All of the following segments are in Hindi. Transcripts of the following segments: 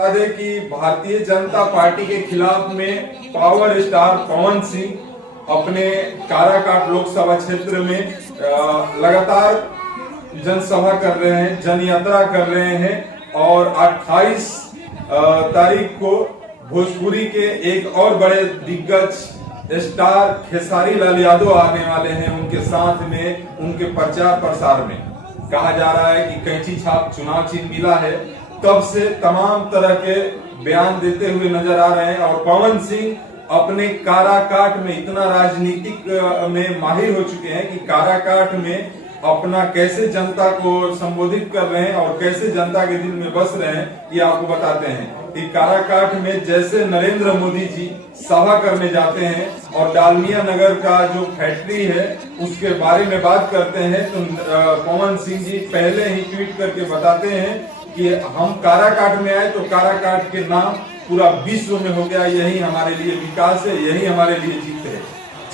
बता दें कि भारतीय जनता पार्टी के खिलाफ में पावर स्टार पवन सिंह अपने काराकाट लोकसभा क्षेत्र में लगातार जनसभा कर रहे हैं, जन यात्रा कर रहे हैं और 28 तारीख को भोजपुरी के एक और बड़े दिग्गज स्टार खेसारी लाल यादव आने वाले हैं उनके साथ में। उनके प्रचार प्रसार में कहा जा रहा है कि कैंची छाप चुनाव चिन्ह मिला है, तब से तमाम तरह के बयान देते हुए नजर आ रहे हैं। और पवन सिंह अपने काराकाट में इतना राजनीतिक में माहिर हो चुके हैं कि काराकाट में अपना कैसे जनता को संबोधित कर रहे हैं और कैसे जनता के दिल में बस रहे हैं, ये आपको बताते हैं कि काराकाट में जैसे नरेंद्र मोदी जी सभा करने जाते हैं और डालमिया नगर का जो फैक्ट्री है उसके बारे में बात करते हैं, तो पवन सिंह जी पहले ही ट्वीट करके बताते हैं कि हम काराकाट में आए तो काराकाट के नाम पूरा विश्व में हो गया, यही हमारे लिए विकास है, यही हमारे लिए जीत है।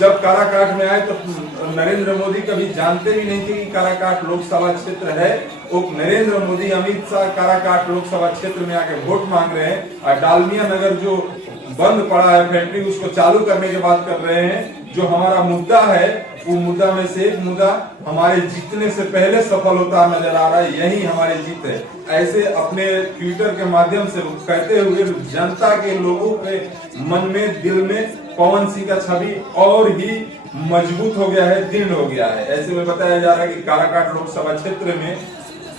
जब काराकाट में आए तो नरेंद्र मोदी कभी जानते भी नहीं थे कि काराकाट लोकसभा क्षेत्र है। वो नरेंद्र मोदी अमित शाह काराकाट लोकसभा क्षेत्र में आके वोट मांग रहे हैं और डालमिया नगर जो बंद पड़ा है फैक्ट्री उसको चालू करने की बात कर रहे हैं। जो हमारा मुद्दा है वो मुद्दा में से एक मुद्दा हमारे जीतने से पहले सफल होता नजर आ रहा है, यही हमारी जीत है। ऐसे अपने ट्विटर के माध्यम से कहते हुए जनता के लोगों के मन में दिल में पवन सिंह का छवि और ही मजबूत हो गया है, दृढ़ हो गया है। ऐसे में बताया जा रहा है कि काराकाट लोकसभा क्षेत्र में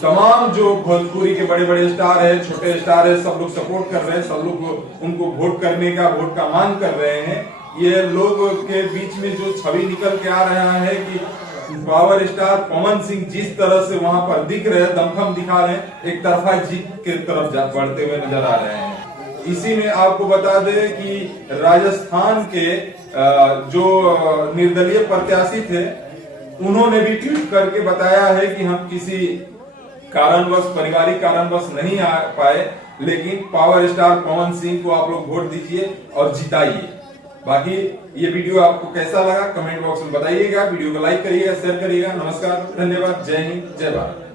तमाम जो भोजपुरी के बड़े बड़े स्टार है, छोटे स्टार है, सब लोग सपोर्ट कर रहे हैं, सब लोग उनको वोट करने का वोट का मांग कर रहे हैं। ये लोग के बीच में जो छवि निकल के आ रहा है कि पावर स्टार पवन सिंह जिस तरह से वहां पर दिख रहे हैं, दमखम दिखा रहे हैं, एक तरफा जीत के तरफ बढ़ते हुए नजर आ रहे हैं। इसी में आपको बता दें कि राजस्थान के जो निर्दलीय प्रत्याशी थे उन्होंने भी ट्वीट करके बताया है कि हम किसी कारणवश पारिवारिक कारणवश नहीं आ पाए, लेकिन पावर स्टार पवन सिंह को आप लोग वोट दीजिए और जिताइए। बाकी ये वीडियो आपको कैसा लगा कमेंट बॉक्स में बताइएगा। वीडियो को लाइक करिएगा, शेयर करिएगा। नमस्कार, धन्यवाद, जय हिंद, जय भारत।